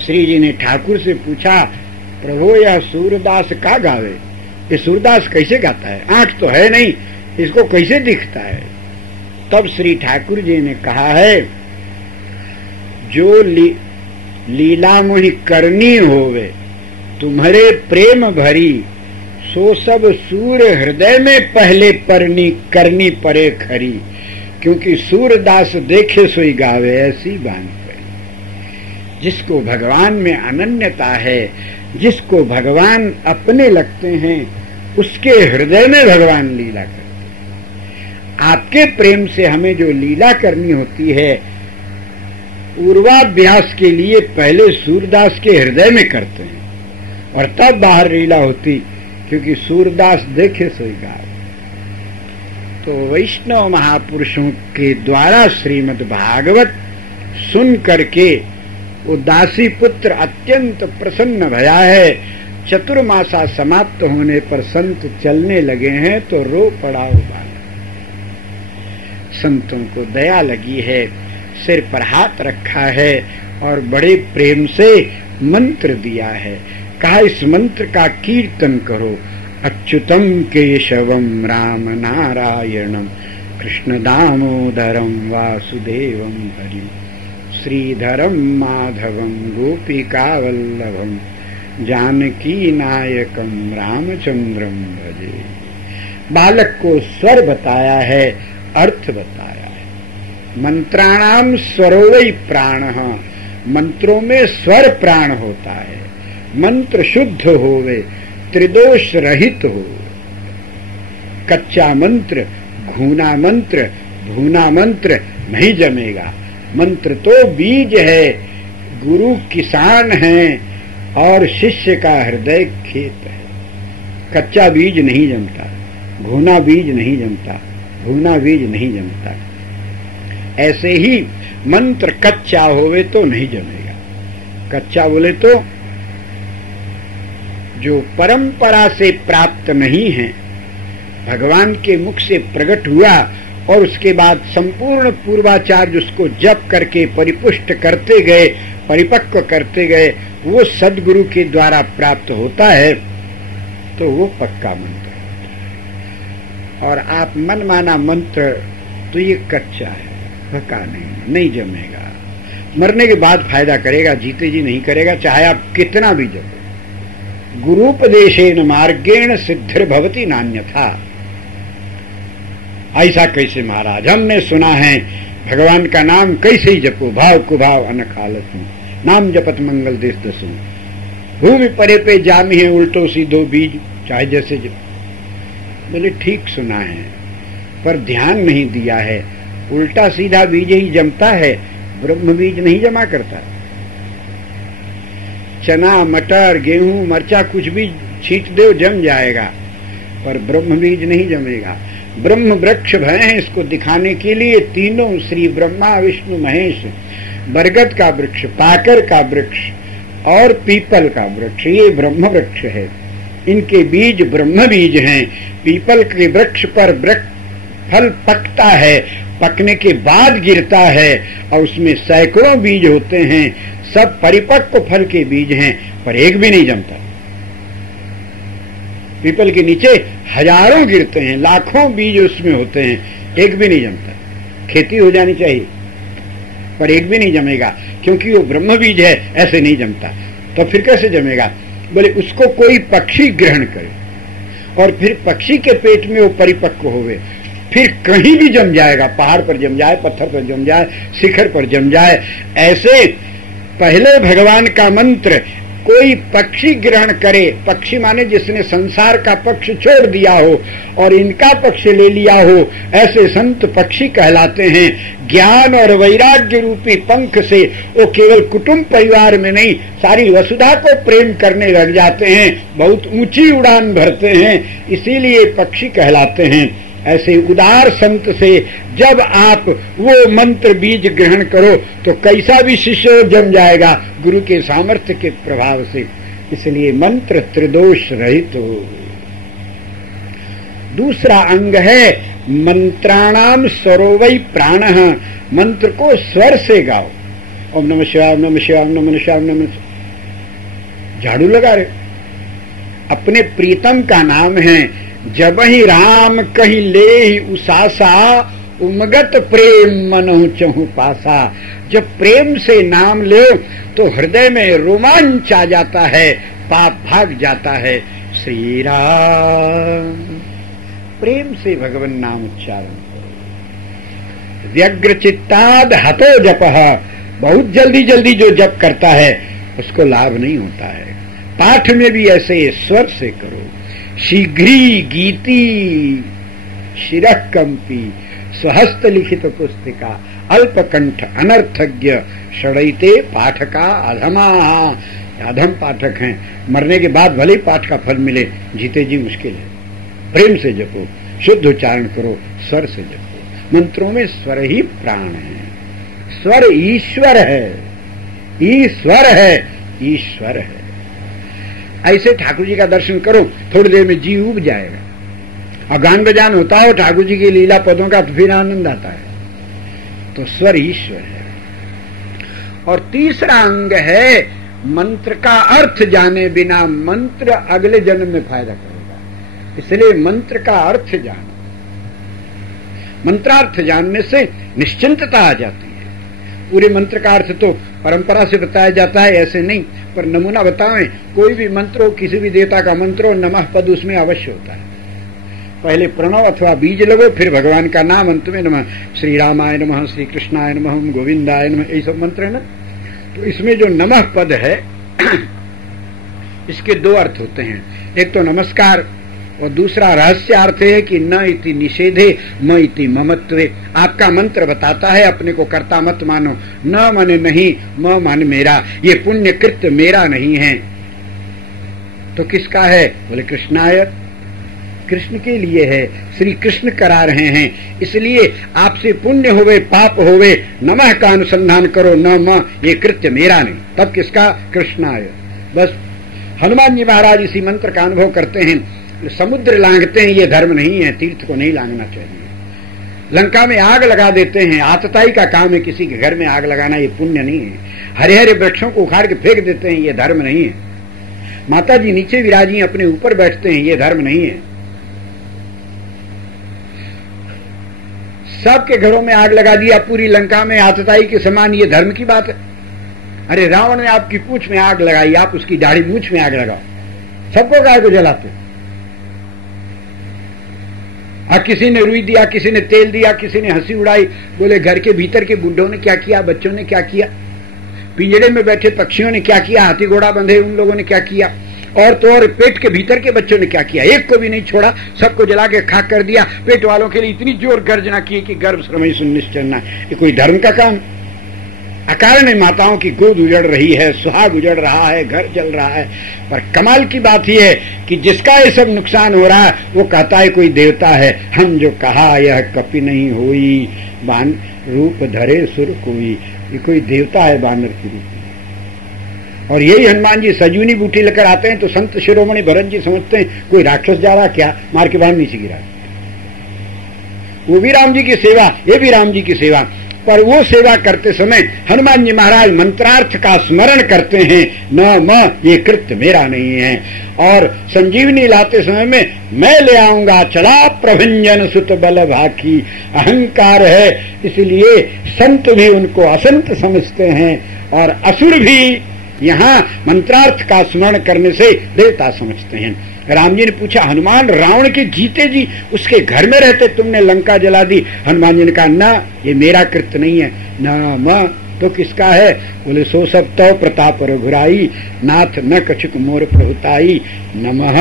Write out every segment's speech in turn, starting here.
श्री जी ने ठाकुर से पूछा, प्रभु यह सूरदास का गावे? ये सूरदास कैसे गाता है? आंख तो है नहीं, इसको कैसे दिखता है? तब श्री ठाकुर जी ने कहा है, जो लीला मोहि करनी होवे तुम्हारे प्रेम भरी, सो सब सूर हृदय में पहले करनी परे खरी। क्योंकि सूरदास देखे सोई गावे, ऐसी बात पड़ी। जिसको भगवान में अनन्यता है, जिसको भगवान अपने लगते हैं, उसके हृदय में भगवान लीला करते हैं। आपके प्रेम से हमें जो लीला करनी होती है, पूर्वाभ्यास के लिए पहले सूरदास के हृदय में करते हैं और तब बाहर लीला होती, क्योंकि सूरदास देखे सोई गावे। तो वैष्णव महापुरुषों के द्वारा श्रीमद् भागवत सुन करके वो दासी पुत्र अत्यंत प्रसन्न भया है। चतुर्मासा समाप्त होने पर संत चलने लगे हैं तो रो पड़ा हुआ। संतों को दया लगी है, सिर पर हाथ रखा है और बड़े प्रेम से मंत्र दिया है। कहा, इस मंत्र का कीर्तन करो। अच्युतम केशवम राम नारायणम कृष्ण दामोदरम वासुदेवम हरिम श्रीधरम माधवम गोपिका वल्लभम जानकी नायकम रामचंद्रम भजे। बालक को स्वर बताया है, अर्थ बताया है। मंत्राणाम स्वरो वै प्राणः, मंत्रों में स्वर प्राण होता है। मंत्र शुद्ध होवे, त्रिदोष रहित हो। कच्चा मंत्र, घूना मंत्र, भूना मंत्र नहीं जमेगा। मंत्र तो बीज है, गुरु किसान है और शिष्य का हृदय खेत है। कच्चा बीज नहीं जमता, घूना बीज नहीं जमता, भूना बीज नहीं जमता। ऐसे ही मंत्र कच्चा होवे तो नहीं जमेगा। कच्चा बोले तो जो परंपरा से प्राप्त नहीं है, भगवान के मुख से प्रकट हुआ और उसके बाद संपूर्ण पूर्वाचार्य उसको जप करके परिपुष्ट करते गए, परिपक्व करते गए, वो सद्गुरु के द्वारा प्राप्त होता है, तो वो पक्का मंत्र होता है। और आप मनमाना मंत्र तो ये कच्चा है, पक्का नहीं जमेगा। मरने के बाद फायदा करेगा, जीते जी नहीं करेगा, चाहे आप कितना भी जपो। गुरुपदेशेन मार्गेण सिद्धिर्भवति नान्यथा। ऐसा कैसे महाराज? हमने सुना है भगवान का नाम कैसे ही जपो, भाव कुभाव अनखालत नाम जपत मंगल देश दसो। भूमि परे पे जामी है उल्टो सीधो बीज, चाहे जैसे बोले ठीक सुना है, पर ध्यान नहीं दिया है। उल्टा सीधा बीज ही जमता है, ब्रह्म बीज नहीं जमा करता। चना, मटर, गेहूं, मरचा कुछ भी छींट दो जम जाएगा, पर ब्रह्म बीज नहीं जमेगा। ब्रह्म वृक्ष भय हैं, इसको दिखाने के लिए तीनों श्री ब्रह्मा विष्णु महेश, बरगद का वृक्ष, पाकर का वृक्ष और पीपल का वृक्ष, ये ब्रह्म वृक्ष है। इनके बीज ब्रह्म बीज हैं। पीपल के वृक्ष पर फल पकता है, पकने के बाद गिरता है और उसमें सैकड़ों बीज होते हैं। सब परिपक्व फल के बीज हैं, पर एक भी नहीं जमता। पीपल के नीचे हजारों गिरते हैं, लाखों बीज उसमें होते हैं, एक भी नहीं जमता। खेती हो जानी चाहिए, पर एक भी नहीं जमेगा, क्योंकि वो ब्रह्म बीज है, ऐसे नहीं जमता। तो फिर कैसे जमेगा? बोले उसको कोई पक्षी ग्रहण करे और फिर पक्षी के पेट में वो परिपक्व होवे, फिर कहीं भी जम जाएगा। पहाड़ पर जम जाए, पत्थर पर जम जाए, शिखर पर जम जाए। ऐसे पहले भगवान का मंत्र कोई पक्षी ग्रहण करे, पक्षी माने जिसने संसार का पक्ष छोड़ दिया हो और इनका पक्ष ले लिया हो, ऐसे संत पक्षी कहलाते हैं। ज्ञान और वैराग्य रूपी पंख से वो केवल कुटुंब परिवार में नहीं, सारी वसुधा को प्रेम करने लग जाते हैं, बहुत ऊंची उड़ान भरते हैं, इसीलिए पक्षी कहलाते हैं। ऐसे उदार संत से जब आप वो मंत्र बीज ग्रहण करो तो कैसा भी शिष्य जम जाएगा गुरु के सामर्थ्य के प्रभाव से। इसलिए मंत्र त्रिदोष रहित हो। दूसरा अंग है मंत्राणाम स्वरो वै प्राणः। मंत्र को स्वर से गाओ। ओम नमः शिवाय, ओम नमः शिवाय, ओम नमः शिवाय, ओम नमः। झाड़ू लगा रहे, अपने प्रीतम का नाम है। जब ही राम कहीं ले उसासा, उमगत प्रेम मनहु चहु पासा। जब प्रेम से नाम ले तो हृदय में रोमांच आ जाता है, पाप भाग जाता है। श्री राम, प्रेम से भगवान नाम उच्चारण करो। व्यग्र चित्ताद हतो जपः, बहुत जल्दी जल्दी जो जप करता है उसको लाभ नहीं होता है। पाठ में भी ऐसे स्वर से करो। शीघ्री गीति शिरः कंपी, स्वहस्त लिखित पुस्तिका, अल्पकंठ अनर्थज्ञ, षड़ैते पाठका अधमा। अधम पाठक हैं, मरने के बाद भले पाठ का फल मिले, जीते जी मुश्किल है। प्रेम से जपो, शुद्ध उच्चारण करो, स्वर से जपो। मंत्रों में स्वर ही प्राण है। स्वर ईश्वर है, ईश्वर है, ईश्वर है। ऐसे ठाकुर जी का दर्शन करो, थोड़ी देर में जी उब जाएगा। और गान बजान होता हो ठाकुर जी की लीला पदों का तो फिर आनंद आता है। तो स्वर ईश्वर है। और तीसरा अंग है मंत्र का अर्थ जाने बिना मंत्र अगले जन्म में फायदा करेगा। इसलिए मंत्र का अर्थ जानो। मंत्रार्थ जानने से निश्चिंतता आ जाती है। पूरे मंत्र का अर्थ तो परंपरा से बताया जाता है, ऐसे नहीं, पर नमूना बताएं। कोई भी मंत्र हो, किसी भी देवता का मंत्र हो, नमः पद उसमें अवश्य होता है। पहले प्रणव अथवा बीज लगो, फिर भगवान का नाम, अंत में नमः। श्री रामाय नमः, श्री कृष्णाय नमः, गोविंदाय नमः, यही सब मंत्र है ना। तो इसमें जो नमः पद है इसके दो अर्थ होते हैं। एक तो नमस्कार और दूसरा रहस्य अर्थ है कि न इति निषेधे म इति ममत्वे। आपका मंत्र बताता है अपने को कर्ता मत मानो। न माने नहीं, म माने मेरा। ये पुण्य कृत्य मेरा नहीं है तो किसका है? बोले कृष्णाय, कृष्ण के लिए है। श्री कृष्ण करा रहे हैं, इसलिए आपसे पुण्य होवे पाप होवे, नमः का अनुसंधान करो। न म, ये कृत्य मेरा नहीं। तब किसका? कृष्णाय। बस हनुमान जी महाराज इसी मंत्र का अनुभव करते हैं। समुद्र लांघते हैं, ये धर्म नहीं है, तीर्थ को नहीं लांघना चाहिए। लंका में आग लगा देते हैं, आतताई का काम है किसी के घर में आग लगाना, ये पुण्य नहीं है। हरे हरे वृक्षों को उखाड़ के फेंक देते हैं, ये धर्म नहीं है। माता जी नीचे विराजी अपने ऊपर बैठते हैं, ये धर्म नहीं है। सबके घरों में आग लगा दिया, पूरी लंका में आतताई के समान, ये धर्म की बात है? अरे रावण ने आपकी पूंछ में आग लगाई, आप उसकी दाढ़ी मूंछ में आग लगाओ, सबको गाय को जलाते। किसी ने रुई दिया, किसी ने तेल दिया, किसी ने हंसी उड़ाई। बोले घर के भीतर के बुढ़ों ने क्या किया, बच्चों ने क्या किया, पिंजड़े में बैठे पक्षियों ने क्या किया, हाथी घोड़ा बंधे उन लोगों ने क्या किया, और तो और पेट के भीतर के बच्चों ने क्या किया, एक को भी नहीं छोड़ा, सबको जला के खाक कर दिया। पेट वालों के लिए इतनी जोर गर्जना की कि गर्भ श्रमई सुनिश्चरना। ये कोई धर्म का काम? अकारण माताओं की गोद उजड़ रही है, सुहाग उजड़ रहा है, घर जल रहा है। पर कमाल की बात यह है कि जिसका ये सब नुकसान हो रहा है वो कहता है कोई देवता है। हम जो कहा यह कपि नहीं होई, बान रूप धरे सुर कोई। ये कोई देवता है बानर के रूप में। और यही हनुमान जी सजूनी बूटी लेकर आते हैं तो संत शिरोमणि भरत जी समझते हैं कोई राक्षस जा रहा, क्या मार के बाहर नीचे गिरा। वो भी राम जी की सेवा, ये भी राम जी की सेवा। पर वो सेवा करते समय हनुमान जी महाराज मंत्रार्थ का स्मरण करते हैं, न म, ये कृत्य मेरा नहीं है। और संजीवनी लाते समय में मैं ले आऊंगा, चला प्रभंजन सुत बल भाकी। अहंकार है, इसलिए संत भी उनको असंत समझते हैं और असुर भी यहाँ मंत्रार्थ का स्मरण करने से देवता समझते हैं। राम जी ने पूछा, हनुमान रावण के जीते जी उसके घर में रहते तुमने लंका जला दी। हनुमान जी ने कहा, ना ये मेरा कृत्य नहीं है। न म, तो किसका है? बोले सो सब तो प्रताप रघुराई, नाथ न कछुक मोर प्रभुताई, नमः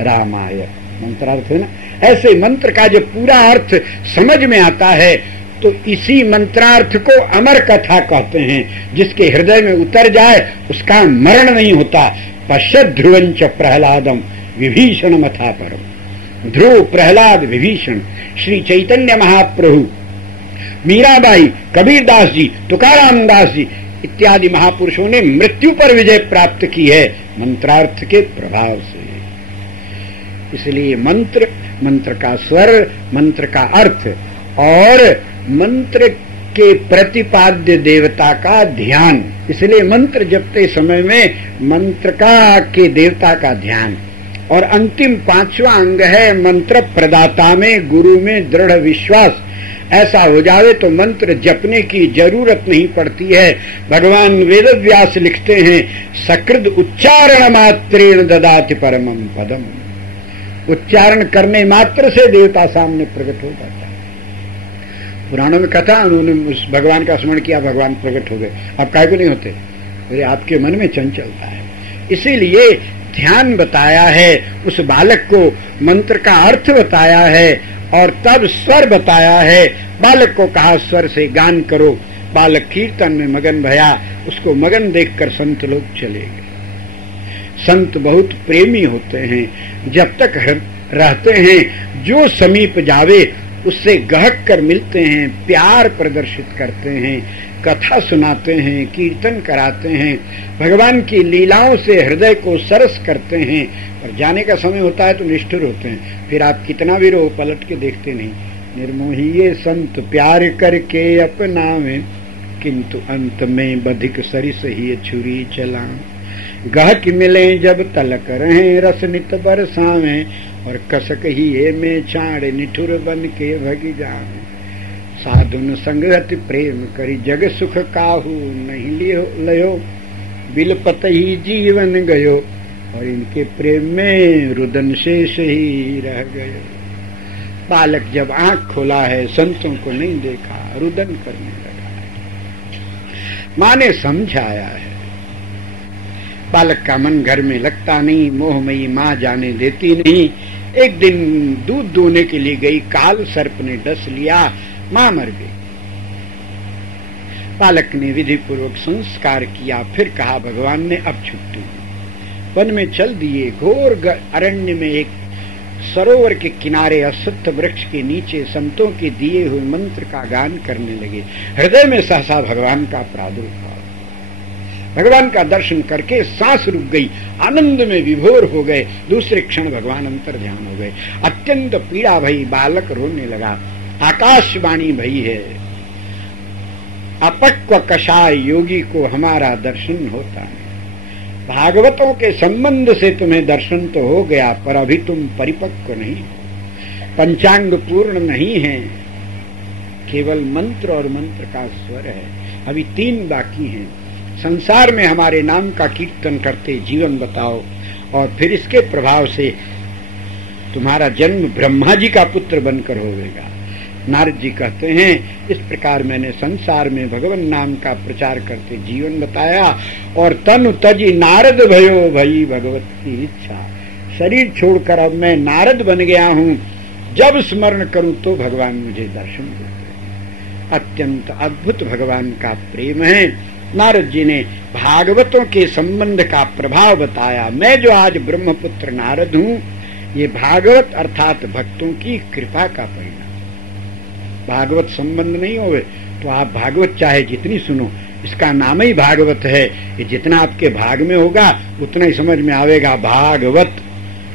रामाय। मंत्रार्थ है ना। ऐसे मंत्र का जब पूरा अर्थ समझ में आता है तो इसी मंत्रार्थ को अमर कथा कहते हैं। जिसके हृदय में उतर जाए उसका मरण नहीं होता। पश्यत ध्रुवंच प्रहलादम विभीषण मथा परम। ध्रुव, प्रहलाद, विभीषण, श्री चैतन्य महाप्रभु, मीराबाई, कबीरदास जी, तुकाराम दास जी इत्यादि महापुरुषों ने मृत्यु पर विजय प्राप्त की है मंत्रार्थ के प्रभाव से। इसलिए मंत्र, मंत्र का स्वर, मंत्र का अर्थ और मंत्र के प्रतिपाद्य देवता का ध्यान। इसलिए मंत्र जपते समय में मंत्र का के देवता का ध्यान। और अंतिम 5वां अंग है मंत्र प्रदाता में, गुरु में दृढ़ विश्वास। ऐसा हो जावे तो मंत्र जपने की जरूरत नहीं पड़ती है। भगवान वेदव्यास लिखते हैं, सकृद उच्चारण मात्रेण ददाति परमं पदम। उच्चारण करने मात्र से देवता सामने प्रकट हो जाता है। पुराणों में कथा, उन्होंने उस भगवान का स्मरण किया, भगवान प्रकट हो गए। अब काहे को नहीं होते? अरे आपके मन में चंचलता है। इसीलिए ध्यान बताया है, उस बालक को मंत्र का अर्थ बताया है और तब स्वर बताया है। बालक को कहा स्वर से गान करो। बालक कीर्तन में मगन भया, उसको मगन देखकर संत लोग चले गए। संत बहुत प्रेमी होते हैं, जब तक रहते हैं जो समीप जावे उससे गहक कर मिलते हैं, प्यार प्रदर्शित करते हैं, कथा सुनाते हैं, कीर्तन कराते हैं, भगवान की लीलाओं से हृदय को सरस करते हैं। और जाने का समय होता है तो निष्ठुर होते हैं। फिर आप कितना भी रहो, पलट के देखते नहीं। निर्मोहिए संत प्यार करके अपनावे, किंतु अंत में बधिक सरिस ही छुरी चला। गहक मिले जब तलक रहे, रस नित बरसावे, और कसक ही ये में चाड़ निठुर बन के भगी जावे। साधुन संगत प्रेम करी जग सुख काहू, नहीं लयो बिलपत ही जीवन गयो, और इनके प्रेम में रुदन शेष ही रह गयो। बालक जब आंख खोला है, संतों को नहीं देखा, रुदन करने लगा है। माँ ने समझाया है। बालक का मन घर में लगता नहीं, मोहमयी माँ जाने देती नहीं। एक दिन दूध दूहने के लिए गई, काल सर्प ने डस लिया, माँ मर गई। बालक ने विधि पूर्वक संस्कार किया, फिर कहा भगवान ने अब छुट्टी। वन में चल दिए। घोर अरण्य में एक सरोवर के किनारे अश्वत्थ वृक्ष के नीचे संतों के दिए हुए मंत्र का गान करने लगे। हृदय में सहसा भगवान का प्रादुर्भाव। भगवान का दर्शन करके सांस रुक गई, आनंद में विभोर हो गए। दूसरे क्षण भगवान अंतर ध्यान हो गए। अत्यंत पीड़ा भई, बालक रोने लगा। आकाशवाणी भई है, अपक्व कषाय योगी को हमारा दर्शन होता है। भागवतों के संबंध से तुम्हें दर्शन तो हो गया, पर अभी तुम परिपक्व नहीं हो, पंचांग पूर्ण नहीं है। केवल मंत्र और मंत्र का स्वर है। अभी 3 बाकी हैं। संसार में हमारे नाम का कीर्तन करते जीवन बताओ, और फिर इसके प्रभाव से तुम्हारा जन्म ब्रह्मा जी का पुत्र बनकर होगा। नारद जी कहते हैं, इस प्रकार मैंने संसार में भगवान नाम का प्रचार करते जीवन बताया, और तनु तजी नारद भयो भई भगवत की इच्छा। शरीर छोड़कर अब मैं नारद बन गया हूँ। जब स्मरण करूं तो भगवान मुझे दर्शन देते हैं। अत्यंत अद्भुत भगवान का प्रेम है। नारद जी ने भागवतों के संबंध का प्रभाव बताया। मैं जो आज ब्रह्मपुत्र नारद हूँ, ये भागवत अर्थात भक्तों की कृपा का परिणाम। भागवत संबंध नहीं होवे तो आप भागवत चाहे जितनी सुनो, इसका नाम ही भागवत है। ये जितना आपके भाग में होगा उतना ही समझ में आवेगा। भागवत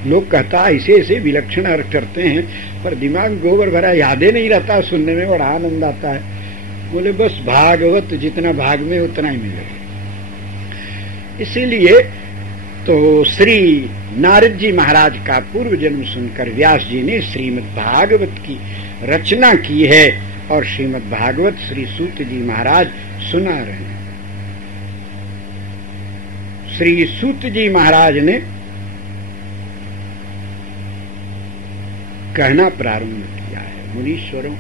लोग कहता ऐसे ऐसे विलक्षण अर्थ करते हैं, पर दिमाग गोबर भरा, यादें नहीं रहता, सुनने में बड़ा आनंद आता है। बोले बस भागवत जितना भाग में उतना ही मिलेगा। इसीलिए तो श्री नारद जी महाराज का पूर्व जन्म सुनकर व्यास जी ने श्रीमद् भागवत की रचना की है, और श्रीमद् भागवत श्री सूत जी महाराज सुना रहे हैं। श्री सूत जी महाराज ने कहना प्रारंभ किया है, मुनीश्वरों,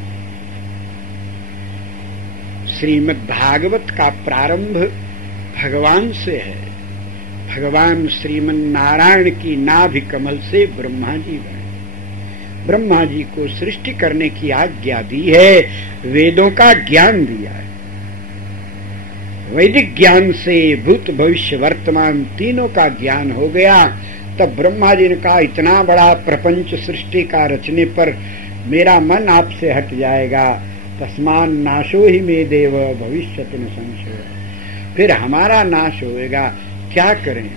श्रीमद् भागवत का प्रारंभ भगवान से है। भगवान श्रीमन नारायण की नाभि कमल से ब्रह्मा जी बने। ब्रह्मा जी को सृष्टि करने की आज्ञा दी है, वेदों का ज्ञान दिया है। वैदिक ज्ञान से भूत भविष्य वर्तमान तीनों का ज्ञान हो गया। तब ब्रह्मा जी ने कहा, इतना बड़ा प्रपंच सृष्टि का रचने पर मेरा मन आपसे हट जाएगा। तस्मान नाशो ही मे देव भविष्यति न संशय। फिर हमारा नाश होएगा, क्या करें?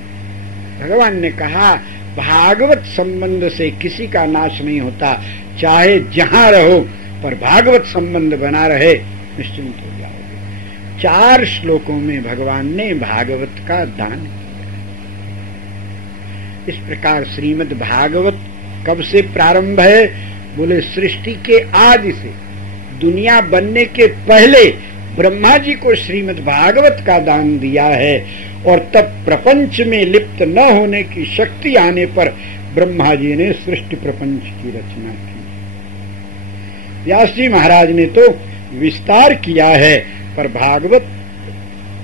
भगवान ने कहा, भागवत संबंध से किसी का नाश नहीं होता, चाहे जहां रहो पर भागवत संबंध बना रहे निश्चिंत हो जाओगे। 4 श्लोकों में भगवान ने भागवत का दान किया। इस प्रकार श्रीमद् भागवत कब से प्रारंभ है? बोले सृष्टि के आदि से, दुनिया बनने के पहले ब्रह्मा जी को श्रीमद् भागवत का दान दिया है, और तब प्रपंच में लिप्त न होने की शक्ति आने पर ब्रह्मा जी ने सृष्टि प्रपंच की रचना की। व्यास जी महाराज ने तो विस्तार किया है, पर भागवत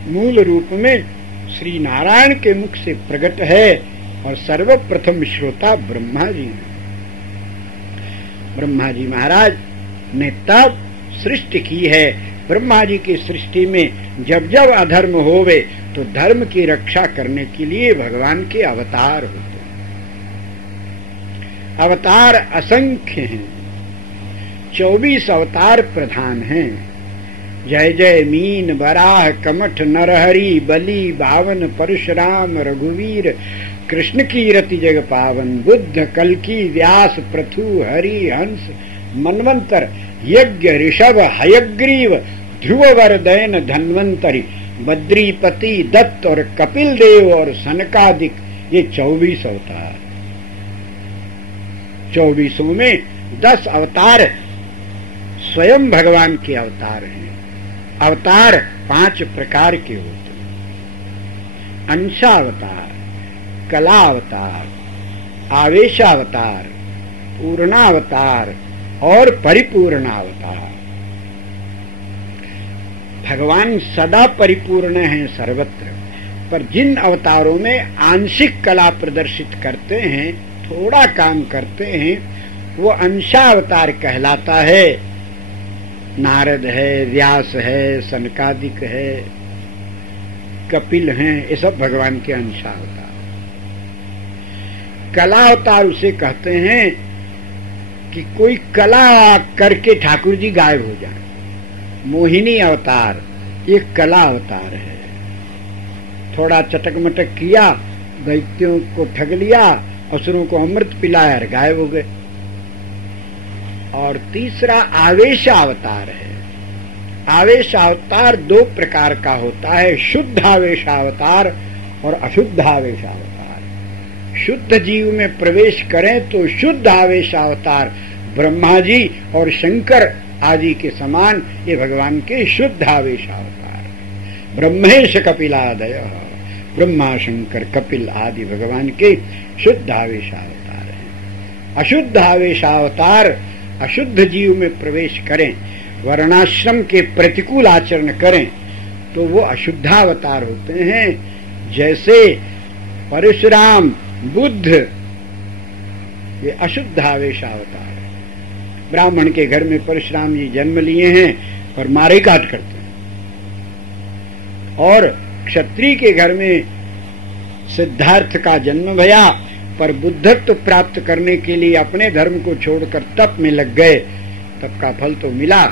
मूल रूप में श्री नारायण के मुख से प्रकट है, और सर्वप्रथम श्रोता ब्रह्मा जी हैं। ब्रह्मा जी महाराज ने तब सृष्टि की है। ब्रह्मा जी की सृष्टि में जब जब अधर्म होवे तो धर्म की रक्षा करने के लिए भगवान के अवतार होते हैं। अवतार असंख्य हैं, 24 अवतार प्रधान हैं। जय जय मीन बराह कमठ नरहरि बलि बावन परशुराम रघुवीर कृष्ण की रति जग पावन बुद्ध कल्की व्यास पृथु हरि हंस मनवंतर यज्ञ ऋषभ हयग्रीव ध्रुववर दैन धन्वंतरी बद्रीपति दत्त और कपिल देव और सनकादिक, ये 24 अवतार। 24 में 10 अवतार स्वयं भगवान के अवतार हैं। अवतार 5 प्रकार के होते हैं। अंशावतार, कलावतार, आवेशावतार, पूर्णावतार और परिपूर्णावतार। भगवान सदा परिपूर्ण हैं सर्वत्र, पर जिन अवतारों में आंशिक कला प्रदर्शित करते हैं, थोड़ा काम करते हैं, वो अंशावतार कहलाता है। नारद है, व्यास है, सनकादिक है, कपिल हैं, ये सब भगवान के अंशावतार। कलावतार उसे कहते हैं कि कोई कला करके ठाकुर जी गायब हो जाए। मोहिनी अवतार ये कला अवतार है। थोड़ा चटक मटक किया, दैत्यों को ठग लिया, असुरों को अमृत पिलाया, गायब हो गए। और तीसरा आवेशावतार है। आवेशावतार 2 प्रकार का होता है, शुद्ध आवेशावतार और अशुद्ध आवेशावतार। शुद्ध जीव में प्रवेश करें तो शुद्ध आवेशावतार ब्रह्मा जी और शंकर आदि के समान ये भगवान के शुद्ध आवेशावतार। ब्रह्मेश कपिलादय, ब्रह्मा शंकर कपिल आदि भगवान के शुद्ध आवेशावतार हैं। अशुद्ध आवेशावतार अशुद्ध जीव में प्रवेश करें, वर्णाश्रम के प्रतिकूल आचरण करें, तो वो अशुद्धावतार होते हैं। जैसे परशुराम, बुद्ध, ये अशुद्ध आवेशावतार है। ब्राह्मण के घर में परशुराम जी जन्म लिए हैं और मारे काट करते हैं, और क्षत्रिय के घर में सिद्धार्थ का जन्म भया, पर बुद्धत्व प्राप्त करने के लिए अपने धर्म को छोड़कर तप में लग गए। तप का फल तो मिला,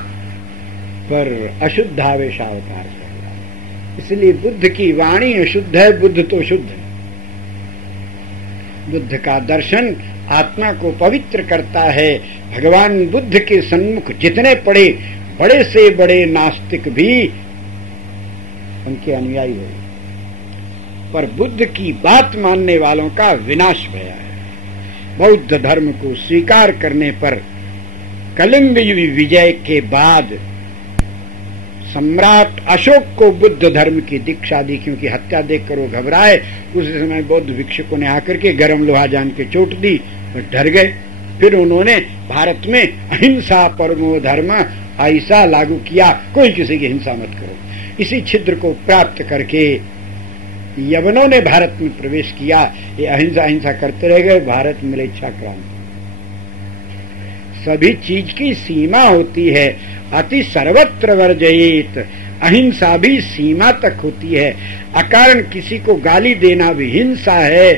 पर अशुद्ध आवेशावतार कहला। इसलिए बुद्ध की वाणी अशुद्ध है, बुद्ध तो शुद्ध है। बुद्ध का दर्शन आत्मा को पवित्र करता है। भगवान बुद्ध के सन्मुख जितने पड़े, बड़े से बड़े नास्तिक भी उनके अनुयायी हुए, पर बुद्ध की बात मानने वालों का विनाश भया है। बौद्ध धर्म को स्वीकार करने पर कलिंग विजय के बाद सम्राट अशोक को बुद्ध धर्म की दीक्षा दी, क्योंकि हत्या देखकर वो घबराए। उस समय बौद्ध भिक्षुकों ने आकर के गरम लोहा जान के चोट दी, तो डर गए। फिर उन्होंने भारत में अहिंसा परमो धर्म ऐसा लागू किया, कोई किसी की हिंसा मत करो। इसी छिद्र को प्राप्त करके यवनों ने भारत में प्रवेश किया। ये अहिंसा अहिंसा करते रह गए, भारत म्लेच्छा क्रांति। सभी चीज की सीमा होती है। अति सर्वत्र वर्जयेत, अहिंसा भी सीमा तक होती है। अकारण किसी को गाली देना भी हिंसा है,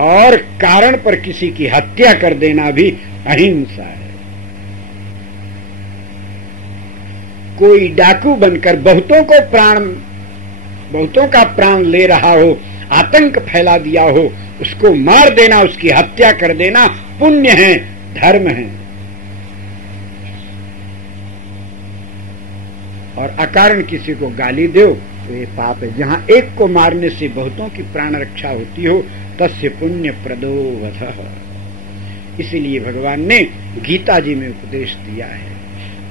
और कारण पर किसी की हत्या कर देना भी अहिंसा है। कोई डाकू बनकर बहुतों का प्राण ले रहा हो, आतंक फैला दिया हो, उसको मार देना, उसकी हत्या कर देना पुण्य है, धर्म है। और अकारण किसी को गाली दो तो ये पाप है। जहां एक को मारने से बहुतों की प्राण रक्षा होती हो तस्य पुण्य प्रदो वधः। इसीलिए भगवान ने गीता जी में उपदेश दिया है,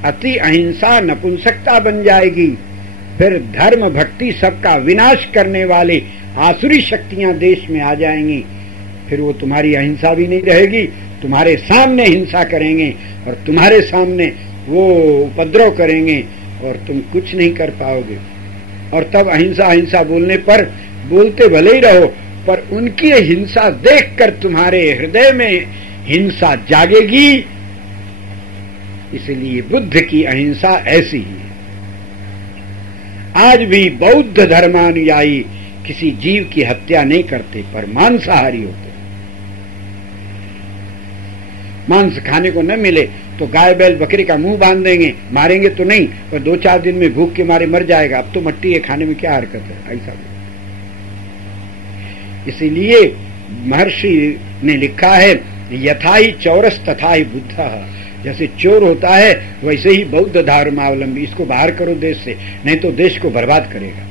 अति अहिंसा नपुंसकता बन जाएगी, फिर धर्म भक्ति सबका विनाश करने वाले आसुरी शक्तियां देश में आ जाएंगी, फिर वो तुम्हारी अहिंसा भी नहीं रहेगी, तुम्हारे सामने हिंसा करेंगे और तुम्हारे सामने वो उपद्रव करेंगे और तुम कुछ नहीं कर पाओगे। और तब अहिंसा अहिंसा बोलने पर बोलते भले ही रहो, पर उनकी हिंसा देखकर तुम्हारे हृदय में हिंसा जागेगी। इसलिए बुद्ध की अहिंसा ऐसी ही है। आज भी बौद्ध धर्मानुयायी किसी जीव की हत्या नहीं करते, पर मांसाहारी होते। मांस खाने को न मिले तो गाय बैल बकरी का मुंह बांध देंगे, मारेंगे तो नहीं, पर 2-4 दिन में भूख के मारे मर जाएगा, अब तो मट्टी है, खाने में क्या हरकत है, ऐसा। इसीलिए महर्षि ने लिखा है, यथा ही चौरस तथा ही बुद्ध। जैसे चोर होता है वैसे ही बौद्ध धर्मावलंबी। इसको बाहर करो देश से, नहीं तो देश को बर्बाद करेगा।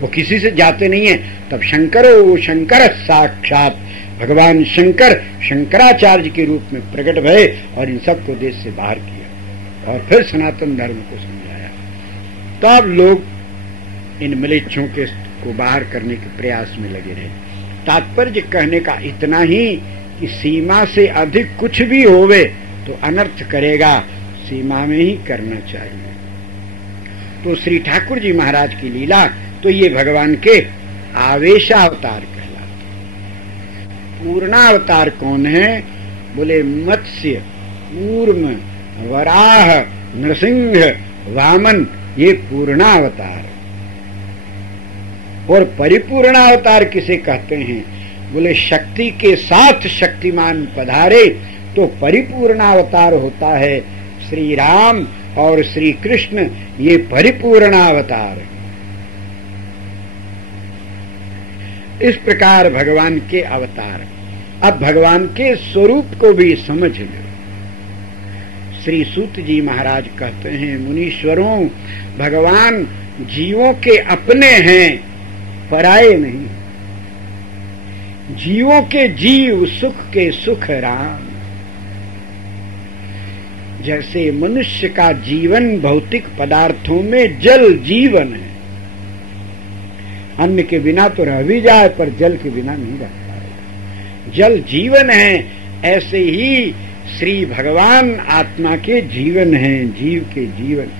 वो किसी से जाते नहीं है। तब शंकरो शंकर साक्षात, भगवान शंकर शंकराचार्य के रूप में प्रकट भये और इन सबको देश से बाहर किया और फिर सनातन धर्म को समझाया। तब लोग इन म्लेच्छों को बाहर करने के प्रयास में लगे रहे। तात्पर्य कहने का इतना ही कि सीमा से अधिक कुछ भी होवे तो अनर्थ करेगा, सीमा में ही करना चाहिए। तो श्री ठाकुर जी महाराज की लीला तो ये भगवान के आवेशावतार कहलाते। पूर्णावतार कौन है? बोले मत्स्य, कूर्म, वराह, नृसिंह, वामन, ये पूर्णावतार। और परिपूर्णावतार किसे कहते हैं? बोले शक्ति के साथ शक्तिमान पधारे तो परिपूर्णावतार होता है। श्री राम और श्री कृष्ण ये परिपूर्णावतार। इस प्रकार भगवान के अवतार। अब भगवान के स्वरूप को भी समझ लो। श्री सूत जी महाराज कहते हैं, मुनीश्वरों, भगवान जीवों के अपने हैं, पराये नहीं। जीवों के जीव, सुख के सुख राम। जैसे मनुष्य का जीवन भौतिक पदार्थों में जल जीवन है, अन्न के बिना तो रह भी जाए पर जल के बिना नहीं रह पाएगा, जल जीवन है। ऐसे ही श्री भगवान आत्मा के जीवन हैं, जीव के जीवन।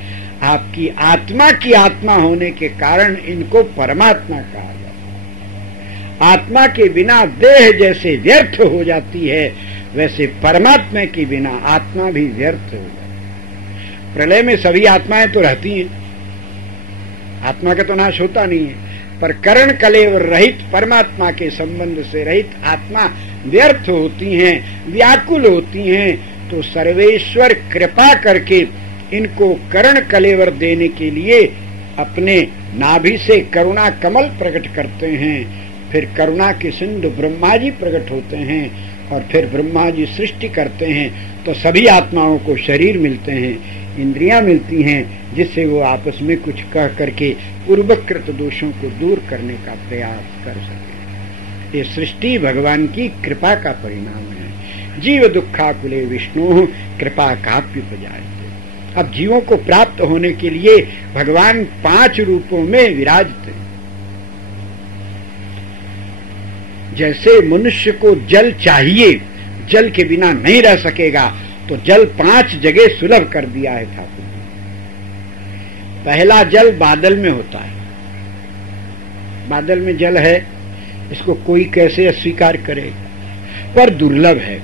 आपकी आत्मा की आत्मा होने के कारण इनको परमात्मा कहा जाता है। आत्मा के बिना देह जैसे व्यर्थ हो जाती है, वैसे परमात्मा के बिना आत्मा भी व्यर्थ हो जाती है। प्रलय में सभी आत्माएं तो रहती हैं, आत्मा का तो नाश होता नहीं है, पर करण कलेव रहित परमात्मा के संबंध से रहित आत्मा व्यर्थ होती हैं, व्याकुल होती हैं। तो सर्वेश्वर कृपा करके इनको करण कलेवर देने के लिए अपने नाभि से करुणा कमल प्रकट करते हैं। फिर करुणा के सिंधु ब्रह्मा जी प्रकट होते हैं और फिर ब्रह्मा जी सृष्टि करते हैं। तो सभी आत्माओं को शरीर मिलते हैं, इंद्रियां मिलती हैं, जिससे वो आपस में कुछ कह करके पूर्वकृत दोषों को दूर करने का प्रयास कर सके। ये सृष्टि भगवान की कृपा का परिणाम है। जीव दुखाकुले विष्णु कृपा काप्युपजायते। अब जीवों को प्राप्त होने के लिए भगवान 5 रूपों में विराजते हैं। जैसे मनुष्य को जल चाहिए, जल के बिना नहीं रह सकेगा, तो जल 5 जगह सुलभ कर दिया है ठाकुर ने। पहला जल बादल में होता है। बादल में जल है, इसको कोई कैसे अस्वीकार करेगा, पर दुर्लभ है,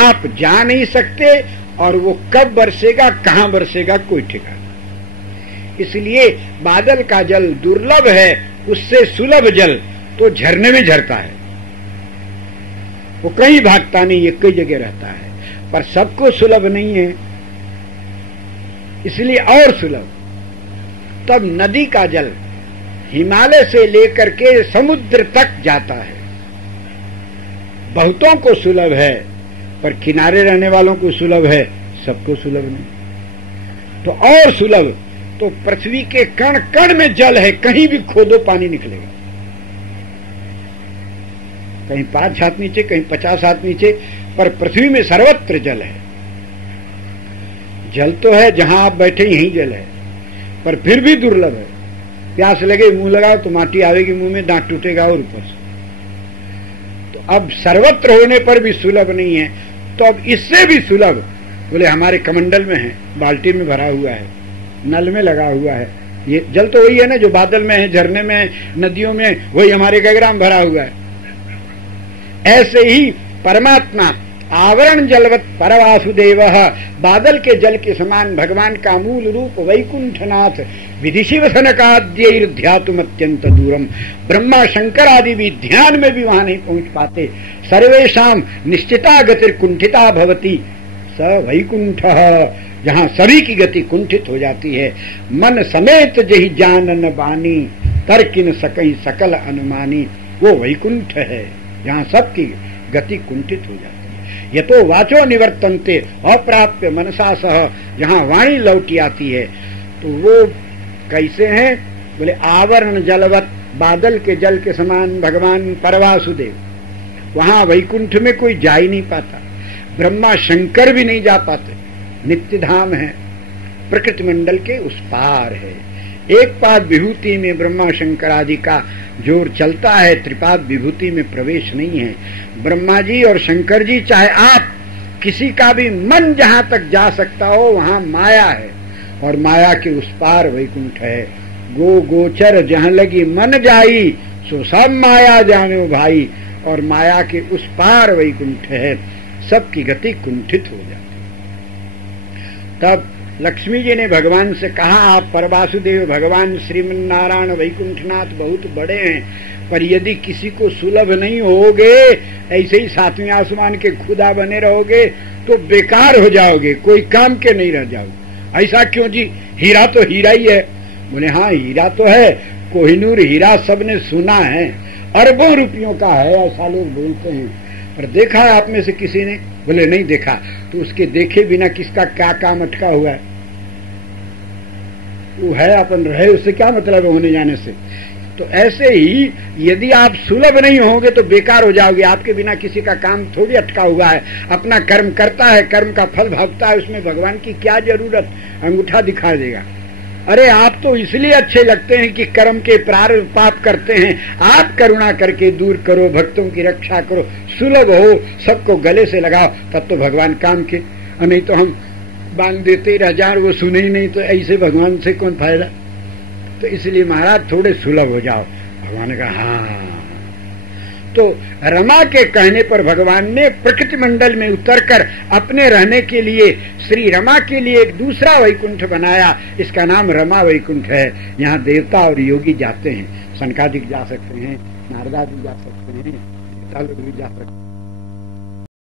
आप जा नहीं सकते, और वो कब बरसेगा, कहां बरसेगा, कोई ठिकाना। इसलिए बादल का जल दुर्लभ है। उससे सुलभ जल तो झरने में झरता है, वो कहीं भागता नहीं, एक ही जगह रहता है, पर सबको सुलभ नहीं है, इसलिए और सुलभ। तब नदी का जल हिमालय से लेकर के समुद्र तक जाता है, बहुतों को सुलभ है, पर किनारे रहने वालों को सुलभ है, सबको सुलभ नहीं। तो और सुलभ तो पृथ्वी के कण कण में जल है, कहीं भी खोदो पानी निकलेगा, कहीं 5 हाथ नीचे, कहीं 50 हाथ नीचे, पर पृथ्वी में सर्वत्र जल है। जल तो है, जहां आप बैठे यहीं जल है, पर फिर भी दुर्लभ है। प्यास लगे मुंह लगाओ तो माटी आवेगी मुंह में, दांत टूटेगा और ऊपर से। तो अब सर्वत्र होने पर भी सुलभ नहीं है, तो अब इससे भी सुलभ बोले हमारे कमंडल में है, बाल्टी में भरा हुआ है, नल में लगा हुआ है। ये जल तो वही है ना जो बादल में है, झरने में, नदियों में, वही हमारे गगरा में भरा हुआ है। ऐसे ही परमात्मा आवरण जलवत परवासुदेव, बादल के जल के समान भगवान का मूल रूप वैकुंठनाथ विधि शिव सनकाद्यैर्ध्यातुम अत्यंत दूरम। ब्रह्मा शंकर आदि भी ध्यान में भी वहां नहीं पहुंच पाते। सर्वेषाम निश्चिता गतिर कुंठिता भवती स वैकुंठ, जहां सभी की गति कुंठित हो जाती है। मन समेत जही जानन बानी, तर्किन सकई सकल अनुमानी, वो वैकुंठ है जहां सबकी गति कुंठित हो जाती है। ये तो वाचो निवर्तन्ते अप्राप्य मनसा सह, जहां वाणी लौटी आती है। तो वो कैसे हैं बोले आवरण जलवत, बादल के जल के समान भगवान परवासुदेव, वहां वैकुंठ में कोई जा ही नहीं पाता, ब्रह्मा शंकर भी नहीं जा पाते। नित्य धाम है, प्रकृति मंडल के उस पार है। एक पाद विभूति में ब्रह्मा शंकर आदि का जोर चलता है, त्रिपाद विभूति में प्रवेश नहीं है। ब्रह्मा जी और शंकर जी, चाहे आप किसी का भी मन जहां तक जा सकता हो वहां माया है, और माया के उस पार वैकुंठ है। गो गोचर जहां लगी मन जाई, सो सब माया जानो भाई, और माया के उस पार वैकुंठ है। सबकी गति कुंठित हो जाती। तब लक्ष्मी जी ने भगवान से कहा, आप परवासुदेव भगवान श्रीमन्नारायण वैकुंठनाथ बहुत बड़े हैं, पर यदि किसी को सुलभ नहीं होगे, ऐसे ही 7वें आसमान के खुदा बने रहोगे तो बेकार हो जाओगे, कोई काम के नहीं रह जाओगे। ऐसा क्यों जी, हीरा तो हीरा ही है। बोले हाँ हीरा तो है, कोहिनूर हीरा सबने सुना है, अरबों रुपयों का है, ऐसा लोग बोलते हैं, पर देखा है आप में से किसी ने? बोले नहीं देखा। तो उसके देखे बिना किसका क्या काम अटका हुआ है? वो है अपन रहे, उससे क्या मतलब है होने जाने से। तो ऐसे ही यदि आप सुलभ नहीं होंगे तो बेकार हो जाओगे। आपके बिना किसी का काम थोड़ी अटका हुआ है, अपना कर्म करता है, कर्म का फल भोगता है, उसमें भगवान की क्या जरूरत, अंगूठा दिखा देगा। अरे आप तो इसलिए अच्छे लगते हैं कि कर्म के प्रारब्ध पाप करते हैं, आप करुणा करके दूर करो, भक्तों की रक्षा करो, सुलभ हो, सबको गले से लगाओ, तब तो भगवान काम के। नहीं तो हम बांध देते रह जाए, वो सुने ही नहीं, तो ऐसे भगवान से कौन फायदा। तो इसलिए महाराज थोड़े सुलभ हो जाओ। भगवान ने कहा हाँ। तो रमा के कहने पर भगवान ने प्रकृति मंडल में उतरकर अपने रहने के लिए श्री रमा के लिए एक दूसरा वैकुंठ बनाया। इसका नाम रमा वैकुंठ है। यहाँ देवता और योगी जाते हैं, सनकादिक जा सकते हैं, नारदादी जा सकते हैं, देवता लोग भी जा सकते हैं।